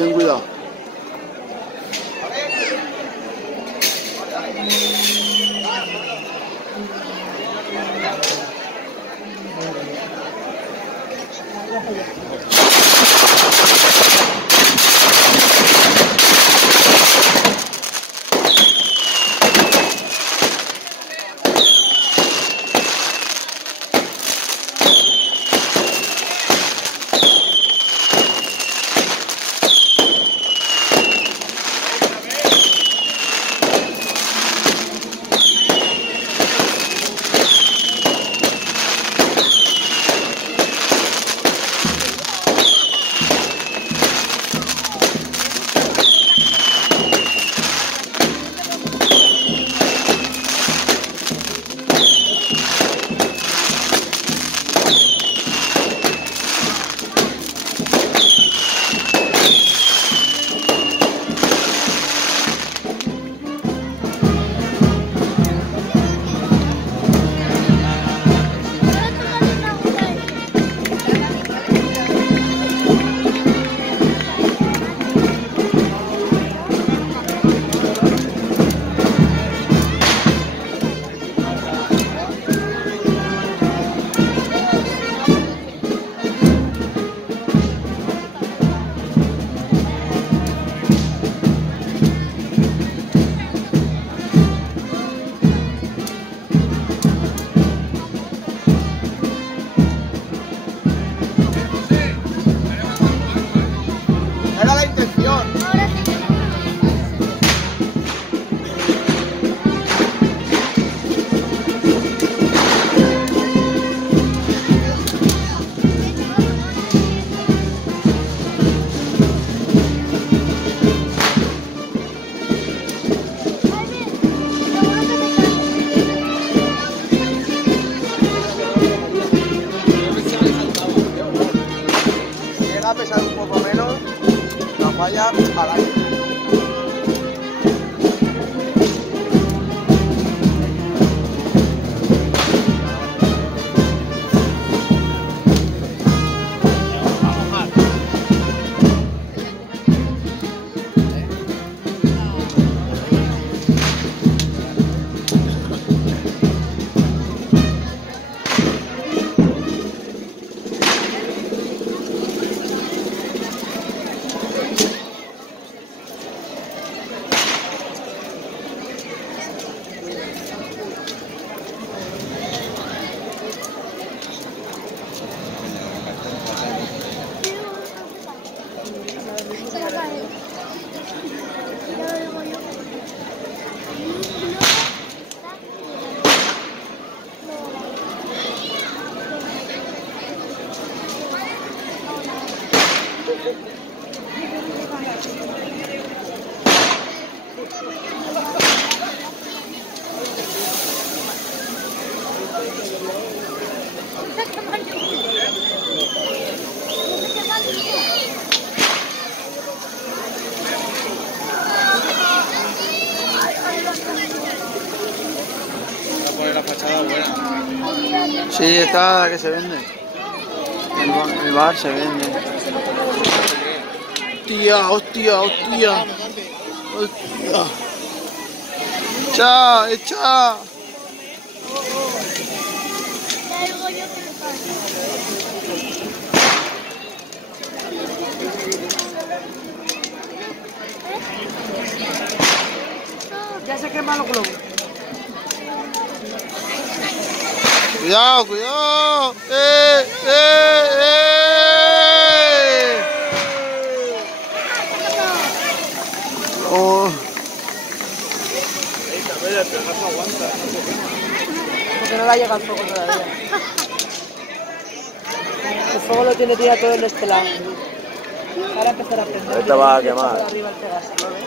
Ten cuidado. Era la intención. Llega a pesar un poco menos. Vaya al aire. La fachada buena. Sí, está que se vende. El bar se vende. Hostia, hostia, hostia. Hostia. Echa, echa. Ya se queman los globos. Cuidado, cuidado. Oh. Porque no le ha llegado el fuego todavía. El fuego lo tiene tirado todo en este lado. Ahora empezar a prender. Ahorita va a quemar. Arriba el pedazo, ¿lo ves?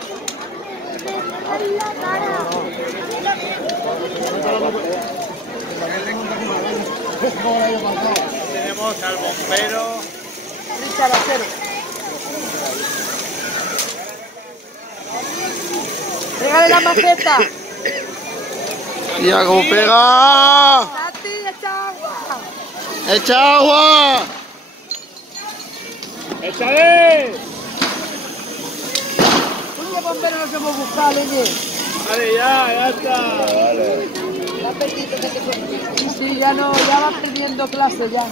Tenemos al bombero. Richard Acero. ¡Pégale la maceta! ¡Tía, cómo pega! ¡Echa agua! ¡Echa agua! ¡Échale! Un bombero nos hemos buscado, leñe. Vale, ya está. Ya ha perdido que te... Sí, ya no, ya va perdiendo clase ya.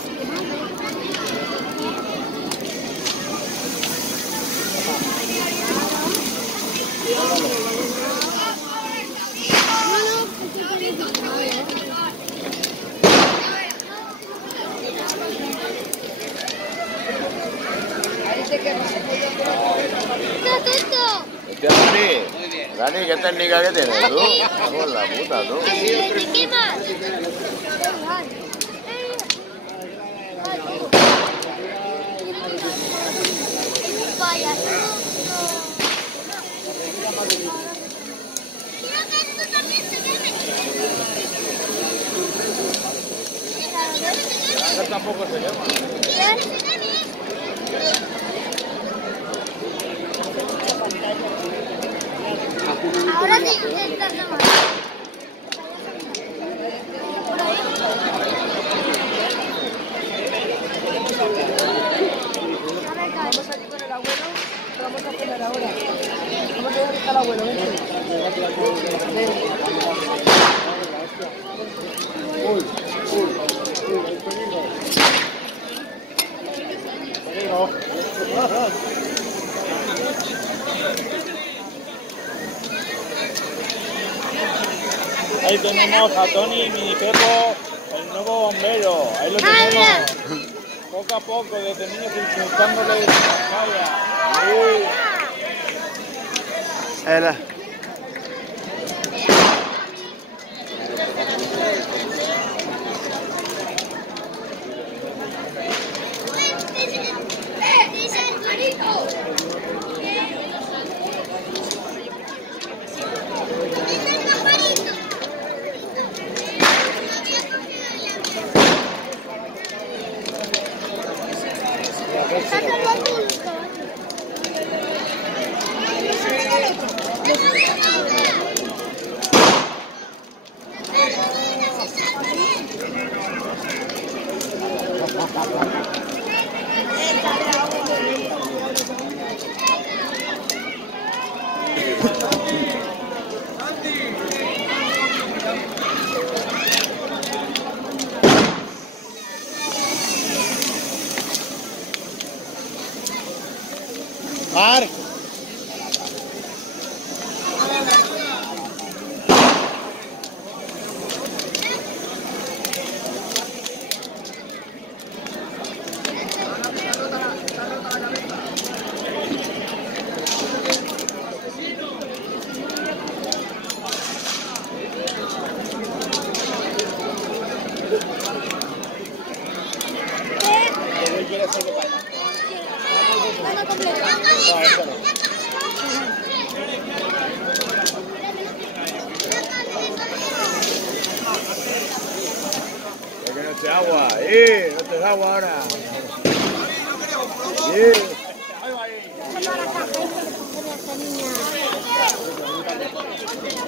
Hostia, Dani, ¿qué técnica que tienes tú? Con la puta, tú. ¿Qué más? Eso tampoco se llama. Ahora sí, intentar tomar. Vamos aquí con el abuelo, ¿qué vamos a poner ahora? Vamos a buscar al abuelo, vente. Ahí tenemos a Tony, Mini Pepo, el nuevo bombero. Ahí lo tenemos. Poco a poco, desde niños insultándole de pantalla. Ela. Mar. Que no te agua, no te da agua ahora.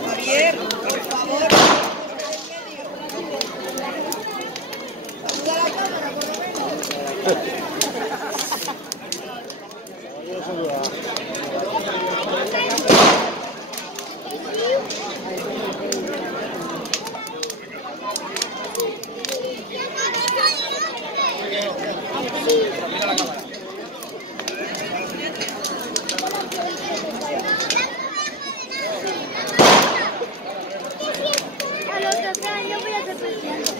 Javier, por favor. Ayuda a la cámara, por lo menos. Al otro año voy a ser presidente.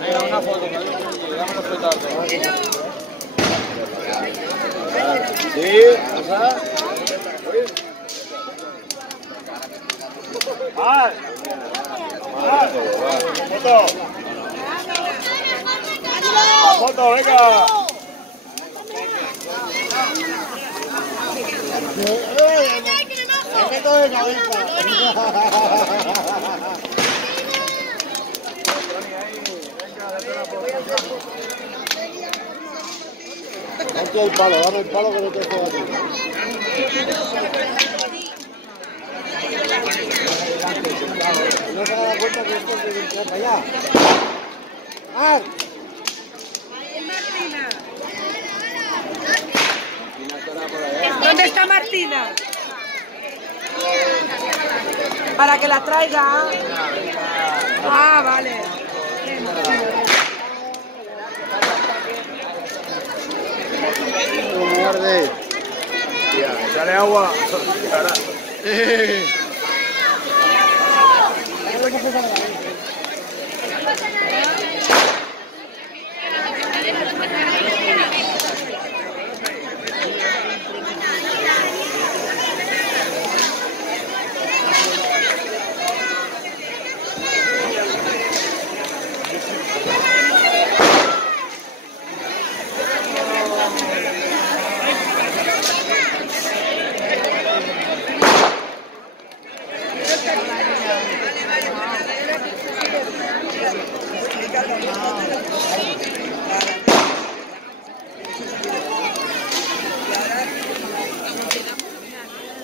Venga, una foto, llegamos los petardos. Sí, ¿pasa? ¡Mal! ¡Mal! ¡Foto! ¡La foto, venga! ¡Efecto de cabeza! Aquí hay palo, dame el palo que no te juega aquí. allá. ¡Mar! ¿Dónde está Martina? Para que la traiga. Ah, vale. Muerde. Tía, échale agua.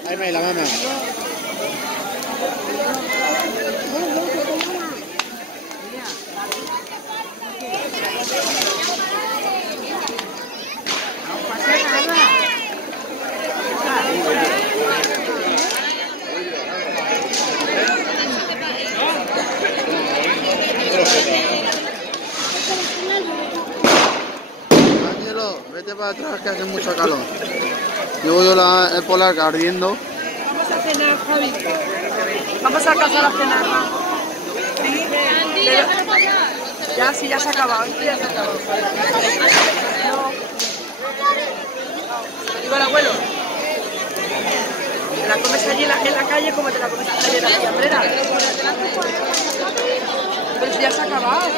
Ahí me la mamá. Ángelo, vete para atrás que hace mucho calor. Llevo yo el polar ardiendo. Vamos a cenar, Javi. Vamos a casa a cenar, ¿no? Sí. Ya, sí, ya se ha acabado. Esto ya se ha acabado. No. Digo al abuelo. ¿Te la comes allí en la calle como te la comes allí en la fiambrera? Pero si ya se ha acabado.